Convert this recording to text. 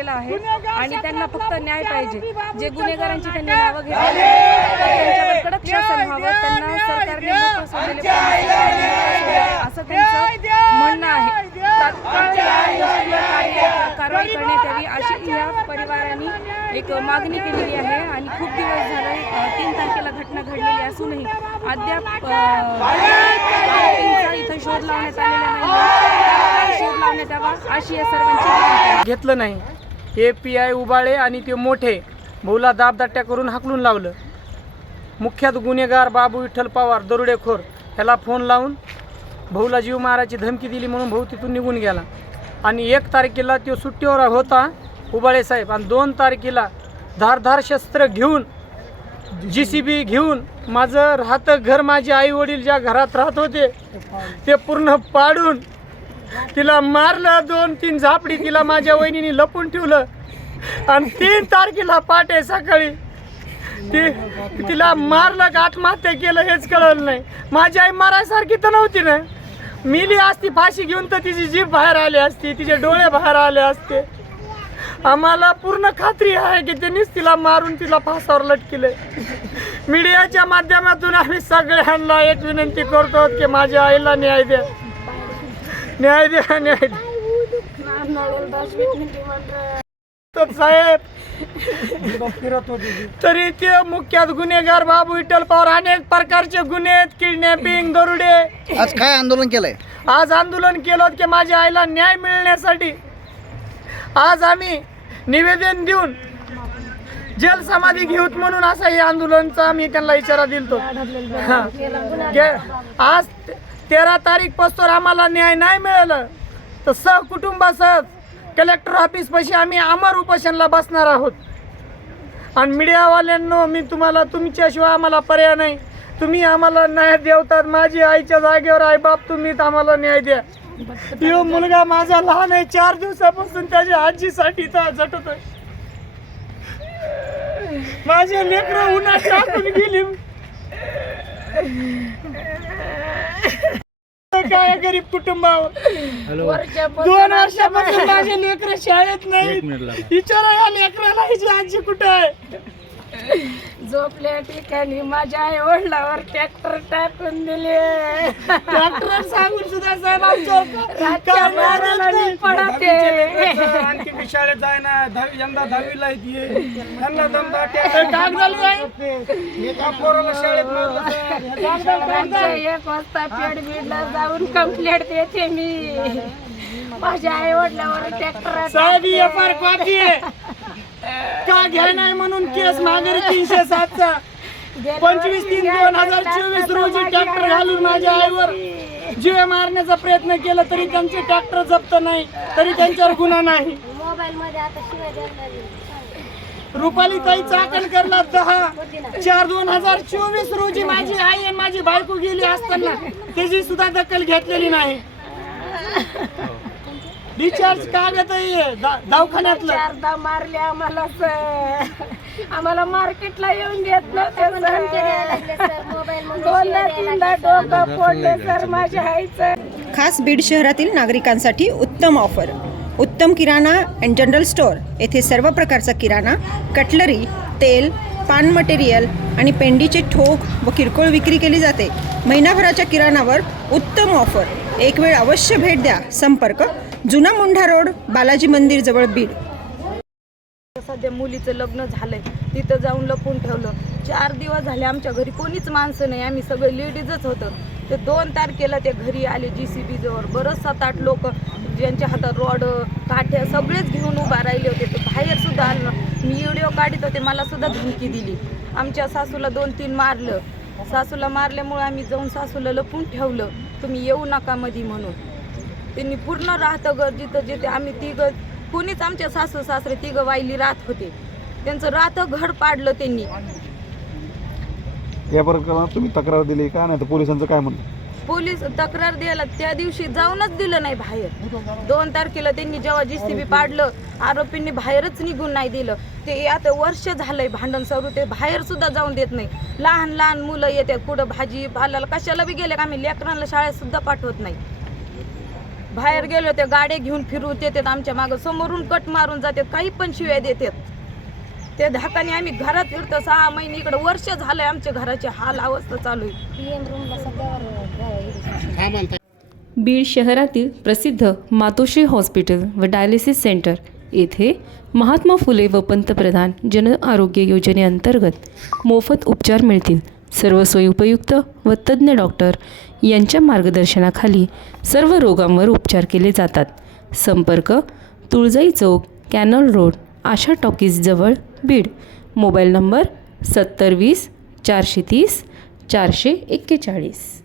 केलेला आहे आणि त्यांना फक्त न्याय पाहिजे. जे गुन्हेगारांची त्यांनी नावं घेतलेली तर त्यांच्यावर कडक शासन व्हावं त्यांना सरकारने. असं त्यांचं म्हणणं आहे. कारवाई करण्यात यावी अशी या परिवाराने एक मागणी केलेली आहे. आणि खूप दिवस झाले तीन तारखेला घटना घडलेली असूनही अद्याप इथं शोध लावण्यात आलेला नाही शोध लावण्यात यावा अशी या सर्वांची. घेतलं नाही. हे पी आय उबाळे आणि ते मोठे. भाऊला दाबदाट्या करून हाकलून लावलं. मुख्यात गुन्हेगार बाबू विठ्ठल पवार दरोडेखोर ह्याला फोन लावून भाऊला जीव मारायची धमकी दिली म्हणून भाऊ तिथून निघून गेला. आणि एक तारखेला तो सुट्टीवर होता उबाळे साहेब. आणि दोन तारखेला धारधार शस्त्र घेऊन जी सी बी घेऊन माझं राहतं घर माझे आई वडील ज्या घरात राहत होते ते पूर्ण पाडून तिला मारलं दोन तीन झापडी तिला माझ्या वहिनीने लपून ठेवलं. आणि तीन तारखेला पहाटे सकाळी. ती तिला मारलं का आत्महत्या केलं हेच कळलं नाही. माझी आई मारायसारखी तर नव्हती ना. मिली असती फाशी घेऊन तर तिची जीभ बाहेर आली असती तिचे डोळे बाहेर आले असते. आम्हाला पूर्ण खात्री आहे की त्यांनीच तिला मारून तिला फासावर लटकिले. मीडियाच्या माध्यमातून आम्ही सगळ्यांना एक विनंती करतो की माझ्या आईला न्याय द्या. न्याय द्या न्याय साहेब तरी ते मुख्यात गुन्हेगार बाबू विठ्ठल पवार अनेक प्रकारचे गुन्हे आहेत किडनॅपिंग दरोडे आज काय आंदोलन केलंय? आज आंदोलन केलं की माझ्या आईला न्याय मिळण्यासाठी. आज आम्ही निवेदन देऊन जल समाधी घेऊत म्हणून असा हे आंदोलनचा आम्ही त्यांना इशारा दिलतो. आज तेरा तारीखपासून आम्हाला न्याय नाही मिळालं. तर सहकुटुंबासह कलेक्टर ऑफिसपाशी आम्ही अमर उपोषणला बसणार आहोत. आणि मीडियावाल्यांनो मी तुम्हाला तुमच्याशिवाय आम्हाला पर्याय नाही. तुम्ही आम्हाला न्याय देवतात. माझी आईच्या जागेवर आई बाप तुम्ही आम्हाला न्याय द्या. यो मुलगा माझा लहान आहे. चार दिवसापासून त्याच्या आजीसाठी झटत झटतोय. माझे लेकर उन्हा गेली. काय गरीब कुटुंबावर. दोन वर्षापासून. माझे लेकर शाळेत नाही विचारा या लेकराला हिची आजी कुठे आहे? झोपल्या ठिकाणी माझ्या आई वडिलावर ट्रॅक्टर टाकून दिले. डॉक्टर सांगून सुद्धा साहेब आमच्यावर रातच्या काय बाराला मारत नाही. नाही पडते. आणखी मी शाळेत जाय ना दहावी यंदा दहावीला येते त्यांना दमदा टाक झाली आहे एका पोराला शाळेत मारलं एक वाजता पेड बीडला जाऊन कंप्लेंट देते मी. माझ्या आई वडिलावर ट्रॅक्टर साहेब ही कॉपी आहे. का घ्याय नाही म्हणून केस माघारी तीनशे सातचा? पंचवीस तीन दोन हजार चोवीस रोजी ट्रॅक्टर घालून माझ्या आईवर जीवे मारण्याचा प्रयत्न केला तरी त्यांचे ट्रॅक्टर जप्त नाही तरी त्यांच्यावर गुन्हा नाही. रुपाली ताई चाकण करला दहा चार दोन हजार चोवीस रोजी माझी आई आणि माझी बायको गेली असताना त्याची सुद्धा दखल घेतलेली नाही. डिस्चार्ज दा- दवाखान्यातलं. चारदा मारले आम्हाला सर आम्हाला मार्केटला येऊन देत नव्हते आईचं खास बीड शहरातील नागरिकांसाठी उत्तम ऑफर उत्तम किराणा अँड जनरल स्टोअर येथे सर्व प्रकारचा किराणा कटलरी तेल पान मटेरियल आणि पेंडीचे ठोक व किरकोळ विक्री केली जाते. महिनाभराच्या किराणावर उत्तम ऑफर एक वेळ अवश्य भेट द्या. संपर्क जुना मुंढा रोड बालाजी मंदिर जवळ बीड. सध्या मुलीचं लग्न झालंय. तिथं जाऊन लपून ठेवलं. चार दिवस झाले आमच्या घरी कोणीच माणसं नाही. आम्ही सगळे लेडीजच होतं. ते दोन तारखेला ते घरी आले जी सी बी जवळ. बरंच सात आठ लोक ज्यांच्या हातात रॉड काठ्या सगळेच घेऊन उभा राहिले होते. ते बाहेर सुद्धा आलं मी व्हिडिओ काढत होते. मला सुद्धा धमकी दिली. आमच्या सासूला दोन तीन मारलं. सासूला मारल्यामुळे आम्ही जाऊन सासूला लपून ठेवलं. तुम्ही येऊ नका मधी म्हणून. त्यांनी पूर्ण राहतं घर जिथं जिथे आम्ही तिघं कोणीच आमच्या सासू सासरे तिघं वाईली राहत होते. त्यांचं राहतं घर पाडलं त्यांनी. या प्रकरणात तुम्ही तक्रार दिली का? नाही तर पोलिसांचं काय म्हणणं? पोलीस तक्रार द्यायला त्या दिवशी जाऊनच दिलं नाही बाहेर. दोन तारखेला त्यांनी जेव्हा जीसीबी पाडलं आरोपींनी बाहेरच निघून नाही दिलं. ते आता वर्ष झालंय भांडण सुरू ते बाहेर सुद्धा जाऊन देत नाही. लहान लहान मुलं येतात कुठं भाजी पाल्याला कशाला बी गेले का? आम्ही लेकरांना शाळेत सुद्धा पाठवत नाही. बाहेर गेलो ते गाड्या घेऊन फिरून येतात आमच्या मागं. समोरून कट मारून जातात काही पण शिव्या देतात. ते धाकाने आम्ही घरात फिरतो सहा महिने इकडे. वर्ष झालंय आमच्या घराची हाल अवस्था चालू आहे. बीड शहरातील प्रसिद्ध मातोश्री हॉस्पिटल व डायलिसिस सेंटर येथे महात्मा फुले व पंतप्रधान जन आरोग्य योजनेअंतर्गत मोफत उपचार मिळतील. सर्व सोयीउपयुक्त व तज्ज्ञ डॉक्टर यांच्या मार्गदर्शनाखाली सर्व रोगांवर उपचार केले जातात. संपर्क तुळजाई चौक कॅनल रोड आशा टॉकीजजवळ बीड. मोबाईल नंबर सत्तर वीस चारशे तीस चारशे एक्केचाळीस.